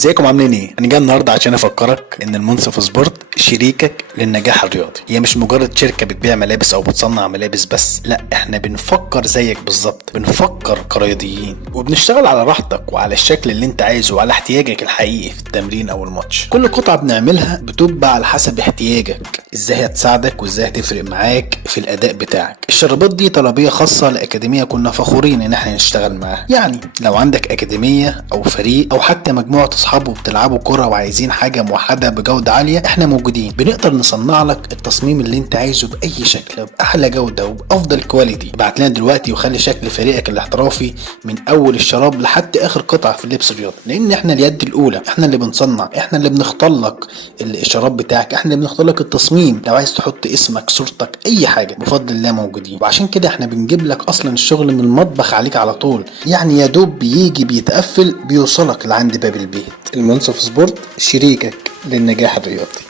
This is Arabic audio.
ازيكم عاملين ايه؟ انا جاي النهارده عشان افكرك ان المنصف سبورت شريكك للنجاح الرياضي. هي مش مجرد شركه بتبيع ملابس او بتصنع ملابس بس، لا احنا بنفكر زيك بالظبط، بنفكر كرياضيين وبنشتغل على راحتك وعلى الشكل اللي انت عايزه وعلى احتياجك الحقيقي في التمرين او الماتش. كل قطعه بنعملها بتبقى على حسب احتياجك، ازاي هتساعدك وازاي هتفرق معاك في الاداء بتاعك. الشرابات دي طلبيه خاصه لاكاديميه كنا فخورين ان احنا نشتغل معاها. يعني لو عندك اكاديميه او فريق او حتى مجموعه اصحابه بتلعبوا كرة وعايزين حاجة موحدة بجودة عالية، احنا موجودين. بنقدر نصنع لك التصميم اللي انت عايزه بأي شكل بأحلى جودة وبأفضل كواليتي. ابعت لنا دلوقتي وخلي شكل فريقك الاحترافي من أول الشراب لحد آخر قطعة في اللبس الرياضي، لأن احنا اليد الأولى، احنا اللي بنصنع، احنا اللي بنختار لك الشراب بتاعك، احنا اللي بنختار لك التصميم. لو عايز تحط اسمك، صورتك، أي حاجة، بفضل الله موجودين. وعشان كده احنا بنجيب لك أصلا الشغل من المطبخ عليك على طول، يعني يا دوب بيجي بيتقفل بيوصلك لعند باب البيت. المنصف سبورت شريكك للنجاح الرياضي.